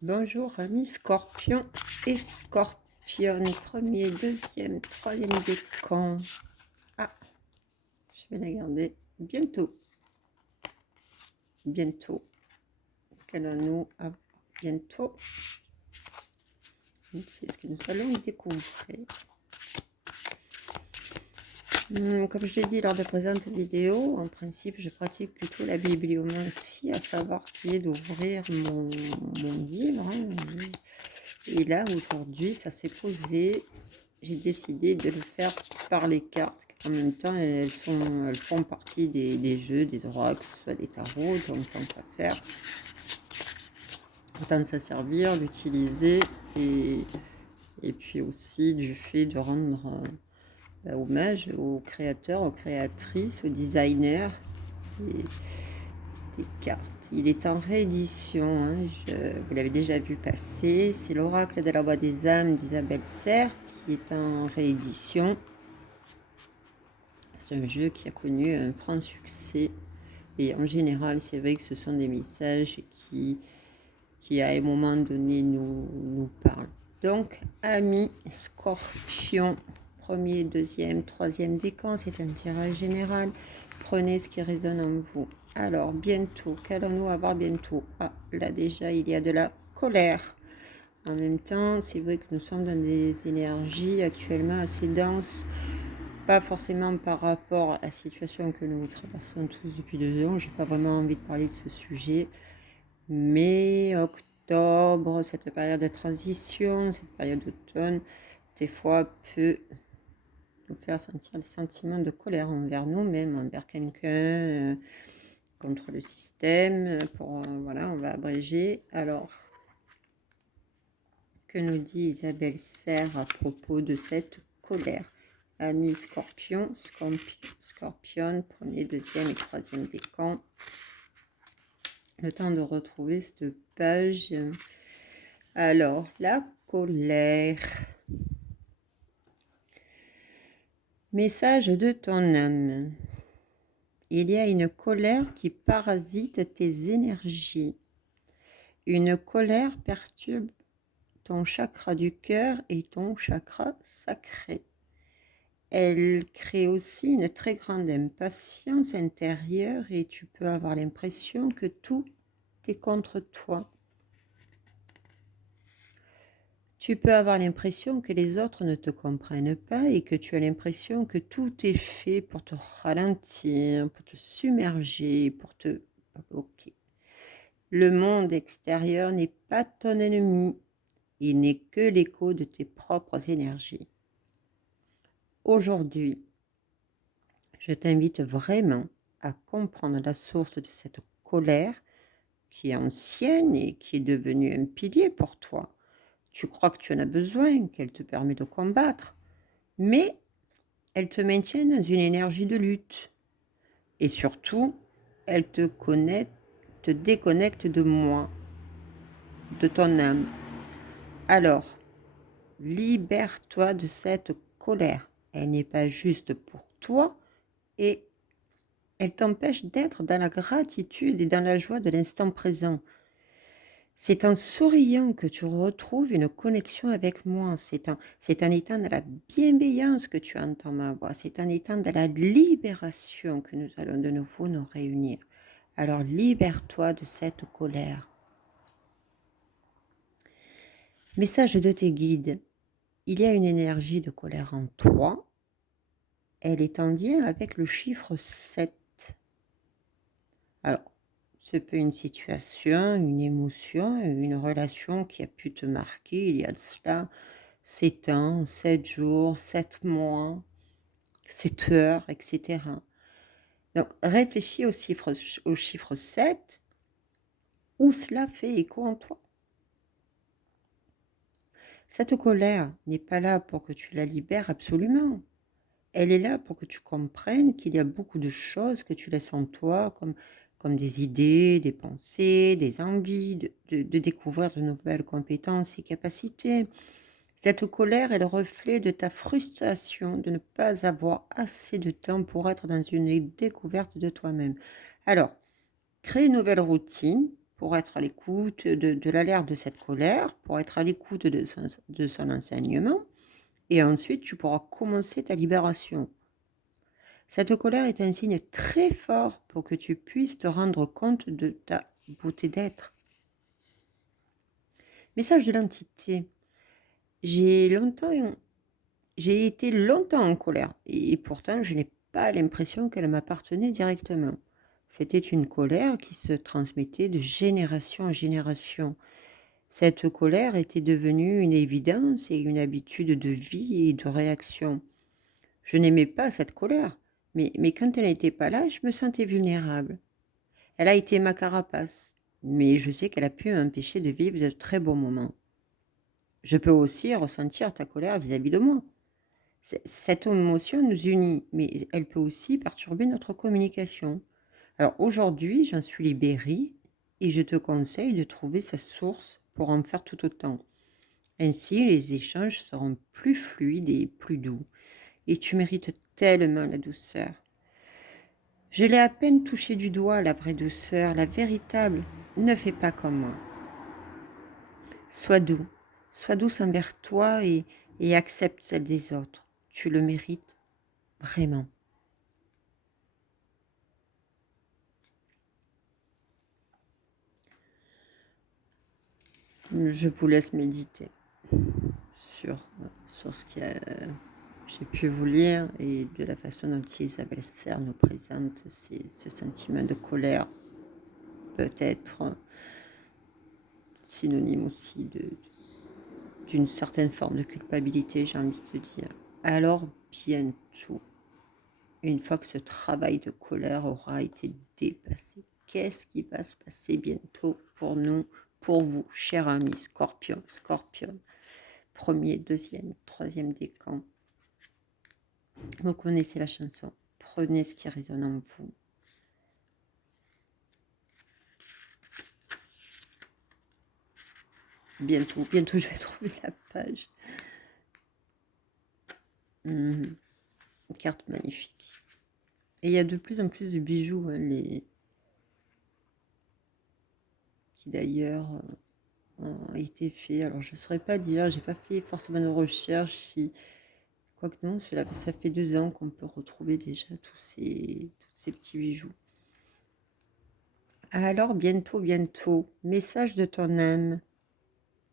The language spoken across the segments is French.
Bonjour amis Scorpion et Scorpion, premier, deuxième, troisième décan. Ah, je vais la garder bientôt. Bientôt. Qu'allons-nous avoir bientôt? C'est ce que nous allons découvrir. Comme je l'ai dit lors de la présente vidéo, en principe, je pratique plutôt la bibliomancie, à savoir qui est d'ouvrir mon livre. Et là, aujourd'hui, ça s'est posé. J'ai décidé de le faire par les cartes. En même temps, elles font partie des jeux, des oracles, que ce soit des tarots. Donc, tant qu'à faire, autant de s'en servir, l'utiliser. Et puis aussi du fait de rendre hommage aux créateurs, aux créatrices, aux designers des cartes. Il est en réédition, hein, vous l'avez déjà vu passer. C'est l'oracle de la voix des âmes d'Isabelle Serre qui est en réédition. C'est un jeu qui a connu un franc succès. Et en général, c'est vrai que ce sont des messages qui à un moment donné, nous parlent. Donc, amis Scorpion, premier, deuxième, troisième décan, c'est un tirage général. Prenez ce qui résonne en vous. Alors, bientôt, qu'allons-nous avoir bientôt? Ah, là déjà, il y a de la colère. En même temps, c'est vrai que nous sommes dans des énergies actuellement assez denses. Pas forcément par rapport à la situation que nous traversons tous depuis 2 ans. J'ai pas vraiment envie de parler de ce sujet. Mais octobre, cette période de transition, cette période d'automne, des fois peut nous faire sentir des sentiments de colère envers nous-mêmes, envers quelqu'un, contre le système. Voilà, on va abréger. Alors, que nous dit Isabelle Serre à propos de cette colère? Ami Scorpion, Scorpion, premier, deuxième et troisième décan. Le temps de retrouver cette page. Alors, la colère. Message de ton âme. Il y a une colère qui parasite tes énergies. Une colère perturbe ton chakra du cœur et ton chakra sacré. Elle crée aussi une très grande impatience intérieure et tu peux avoir l'impression que tout est contre toi. Tu peux avoir l'impression que les autres ne te comprennent pas et que tu as l'impression que tout est fait pour te ralentir, pour te submerger, pour te bloquer. Le monde extérieur n'est pas ton ennemi, il n'est que l'écho de tes propres énergies. Aujourd'hui, je t'invite vraiment à comprendre la source de cette colère qui est ancienne et qui est devenue un pilier pour toi. Tu crois que tu en as besoin, qu'elle te permet de combattre, mais elle te maintient dans une énergie de lutte. Et surtout, elle te déconnecte de moi, de ton âme. Alors, libère-toi de cette colère. Elle n'est pas juste pour toi et elle t'empêche d'être dans la gratitude et dans la joie de l'instant présent. C'est en souriant que tu retrouves une connexion avec moi. C'est en étant dans la bienveillance que tu entends ma voix. C'est en étant dans la libération que nous allons de nouveau nous réunir. Alors libère-toi de cette colère. Message de tes guides. Il y a une énergie de colère en toi. Elle est en lien avec le chiffre 7. Alors, c'est peut une situation, une émotion, une relation qui a pu te marquer il y a de cela 7 ans, 7 jours, 7 mois, 7 heures, etc. Donc, réfléchis au chiffre 7, où cela fait écho en toi. Cette colère n'est pas là pour que tu la libères absolument. Elle est là pour que tu comprennes qu'il y a beaucoup de choses que tu laisses en toi, comme des idées, des pensées, des envies, de découvrir de nouvelles compétences et capacités. Cette colère est le reflet de ta frustration de ne pas avoir assez de temps pour être dans une découverte de toi-même. Alors, crée une nouvelle routine pour être à l'écoute de l'alerte de cette colère, pour être à l'écoute de son enseignement, et ensuite tu pourras commencer ta libération. Cette colère est un signe très fort pour que tu puisses te rendre compte de ta beauté d'être. Message de l'entité. J'ai été longtemps en colère et pourtant je n'ai pas l'impression qu'elle m'appartenait directement. C'était une colère qui se transmettait de génération en génération. Cette colère était devenue une évidence et une habitude de vie et de réaction. Je n'aimais pas cette colère, mais quand elle n'était pas là, je me sentais vulnérable. Elle a été ma carapace, mais je sais qu'elle a pu m'empêcher de vivre de très bons moments. Je peux aussi ressentir ta colère vis-à-vis de moi. Cette émotion nous unit, mais elle peut aussi perturber notre communication. Alors aujourd'hui, j'en suis libérée et je te conseille de trouver sa source pour en faire tout autant. Ainsi, les échanges seront plus fluides et plus doux. Et tu mérites tellement la douceur. Je l'ai à peine touché du doigt, la vraie douceur, la véritable. Ne fais pas comme moi. Sois doux. Sois douce envers toi et accepte celle des autres. Tu le mérites vraiment. Je vous laisse méditer sur ce que j'ai pu vous lire et de la façon dont Isabelle Serre nous présente ce sentiment de colère, peut-être synonyme aussi d'une certaine forme de culpabilité, j'ai envie de dire. Alors bientôt, une fois que ce travail de colère aura été dépassé, qu'est-ce qui va se passer bientôt pour nous, pour vous, chers amis Scorpion, premier, deuxième, troisième décan. Vous connaissez la chanson. Prenez ce qui résonne en vous. Bientôt je vais trouver la page. Une carte magnifique. Et il y a de plus en plus de bijoux, hein, qui d'ailleurs ont été faits. Alors je ne saurais pas dire, j'ai pas fait forcément de recherche si... Quoique non, ça fait 2 ans qu'on peut retrouver déjà tous ces petits bijoux. Alors bientôt, message de ton âme,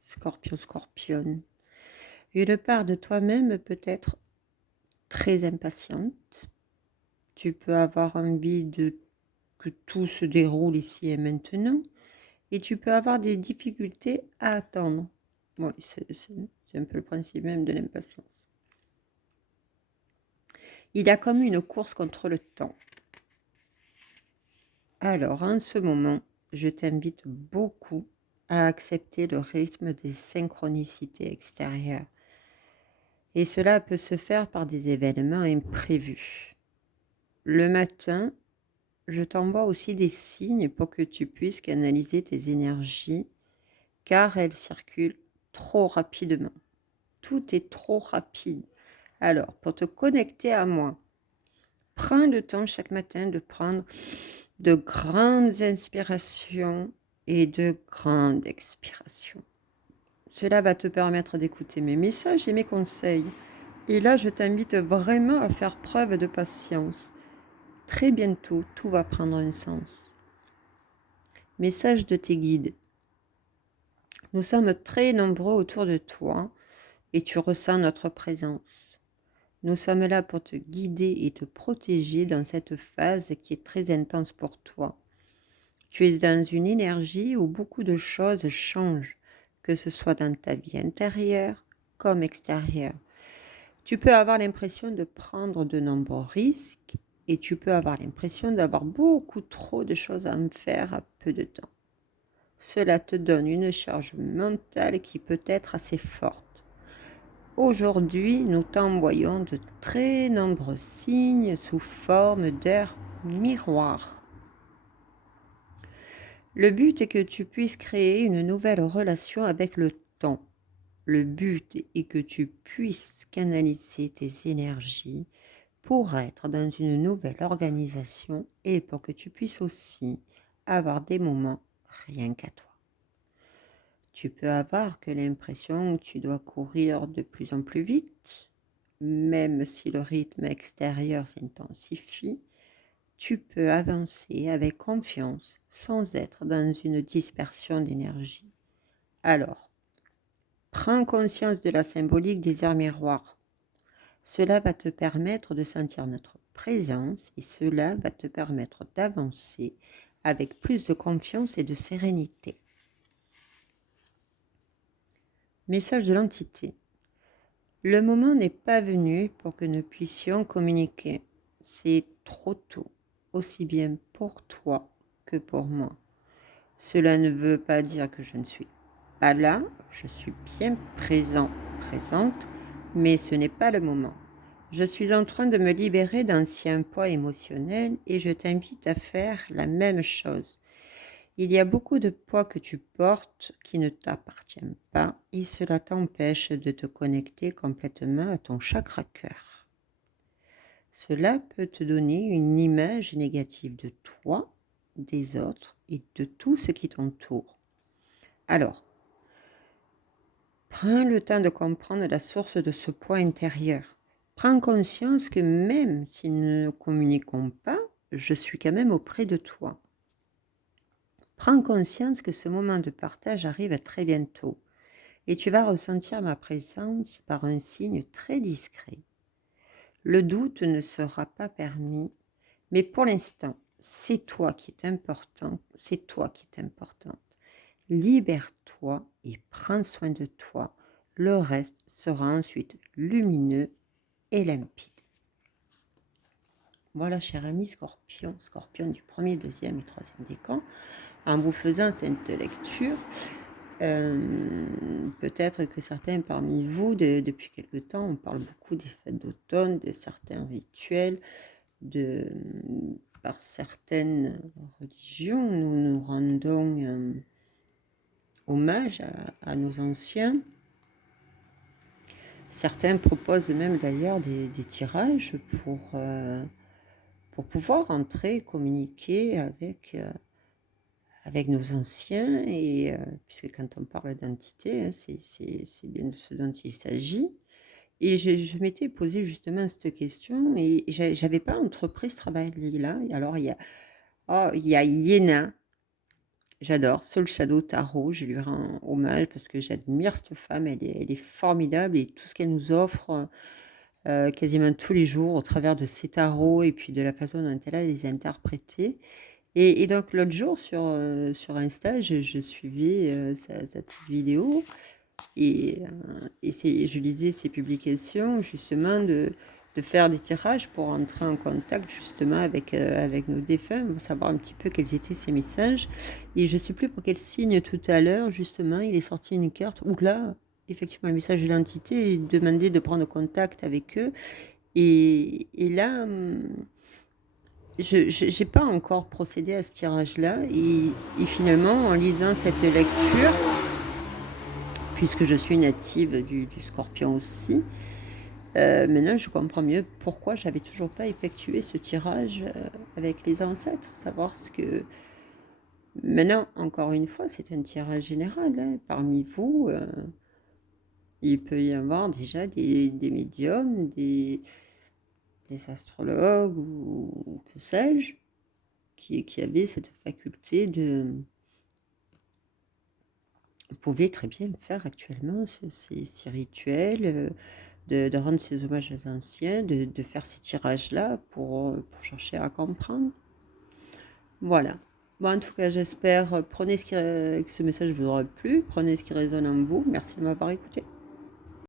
Scorpion. Une part de toi-même peut être très impatiente. Tu peux avoir envie que tout se déroule ici et maintenant. Et tu peux avoir des difficultés à attendre. Oui, c'est un peu le principe même de l'impatience. Il y a comme une course contre le temps. Alors, en ce moment, je t'invite beaucoup à accepter le rythme des synchronicités extérieures. Et cela peut se faire par des événements imprévus. Le matin, je t'envoie aussi des signes pour que tu puisses canaliser tes énergies, car elles circulent trop rapidement. Tout est trop rapide. Alors, pour te connecter à moi, prends le temps chaque matin de prendre de grandes inspirations et de grandes expirations. Cela va te permettre d'écouter mes messages et mes conseils. Et là, je t'invite vraiment à faire preuve de patience. Très bientôt, tout va prendre un sens. Message de tes guides. Nous sommes très nombreux autour de toi et tu ressens notre présence. Nous sommes là pour te guider et te protéger dans cette phase qui est très intense pour toi. Tu es dans une énergie où beaucoup de choses changent, que ce soit dans ta vie intérieure comme extérieure. Tu peux avoir l'impression de prendre de nombreux risques et tu peux avoir l'impression d'avoir beaucoup trop de choses à faire à peu de temps. Cela te donne une charge mentale qui peut être assez forte. Aujourd'hui, nous t'envoyons de très nombreux signes sous forme d'air miroir. Le but est que tu puisses créer une nouvelle relation avec le temps. Le but est que tu puisses canaliser tes énergies pour être dans une nouvelle organisation et pour que tu puisses aussi avoir des moments rien qu'à toi. Tu peux avoir que l'impression que tu dois courir de plus en plus vite, même si le rythme extérieur s'intensifie, tu peux avancer avec confiance sans être dans une dispersion d'énergie. Alors, prends conscience de la symbolique des heures miroirs. Cela va te permettre de sentir notre présence et cela va te permettre d'avancer avec plus de confiance et de sérénité. Message de l'entité. Le moment n'est pas venu pour que nous puissions communiquer. C'est trop tôt, aussi bien pour toi que pour moi. Cela ne veut pas dire que je ne suis pas là, je suis bien présent, présente, mais ce n'est pas le moment. Je suis en train de me libérer d'anciens poids émotionnels et je t'invite à faire la même chose. Il y a beaucoup de poids que tu portes qui ne t'appartiennent pas et cela t'empêche de te connecter complètement à ton chakra cœur. Cela peut te donner une image négative de toi, des autres et de tout ce qui t'entoure. Alors, prends le temps de comprendre la source de ce poids intérieur. Prends conscience que même si nous ne communiquons pas, je suis quand même auprès de toi. Prends conscience que ce moment de partage arrive très bientôt et tu vas ressentir ma présence par un signe très discret. Le doute ne sera pas permis, mais pour l'instant, c'est toi qui es important, c'est toi qui es importante. Libère-toi et prends soin de toi. Le reste sera ensuite lumineux et limpide. Voilà, cher ami Scorpion, Scorpion du 1er, 2e et 3e décan, en vous faisant cette lecture, peut-être que certains parmi vous, depuis quelque temps, on parle beaucoup des fêtes d'automne, de certains rituels, par certaines religions, nous nous rendons hommage à nos anciens. Certains proposent même d'ailleurs des tirages pour pouvoir entrer, communiquer avec nos anciens, et puisque quand on parle d'entité, hein, c'est bien de ce dont il s'agit. Et je m'étais posé justement cette question et j'avais pas entrepris ce travail-là. Et alors il y a Yéna, j'adore, Soul Shadow Tarot, je lui rends hommage parce que j'admire cette femme, elle est formidable et tout ce qu'elle nous offre quasiment tous les jours au travers de ses tarots et puis de la façon dont elle a les interprétés. Et donc l'autre jour sur Insta, je suivais sa petite vidéo et je lisais ses publications justement de faire des tirages pour entrer en contact justement avec nos défunts, pour savoir un petit peu quels étaient ces messages. Et je ne sais plus pour quel signe tout à l'heure, justement, il est sorti une carte où là, effectivement, le message de l'entité demandait de prendre contact avec eux. Et là, je n'ai pas encore procédé à ce tirage-là. Et finalement, en lisant cette lecture, puisque je suis native du Scorpion aussi, maintenant je comprends mieux pourquoi j'avais toujours pas effectué ce tirage avec les ancêtres, savoir ce que... Maintenant, encore une fois, c'est un tirage général, hein. Parmi vous, il peut y avoir déjà des médiums, des astrologues ou que sais-je, qui avaient cette faculté de... pouvaient très bien le faire actuellement, ces rituels, de rendre ces hommages aux anciens, de faire ces tirages-là pour chercher à comprendre. Voilà. Bon, en tout cas, j'espère, prenez que ce message vous aura plu, prenez ce qui résonne en vous. Merci de m'avoir écouté.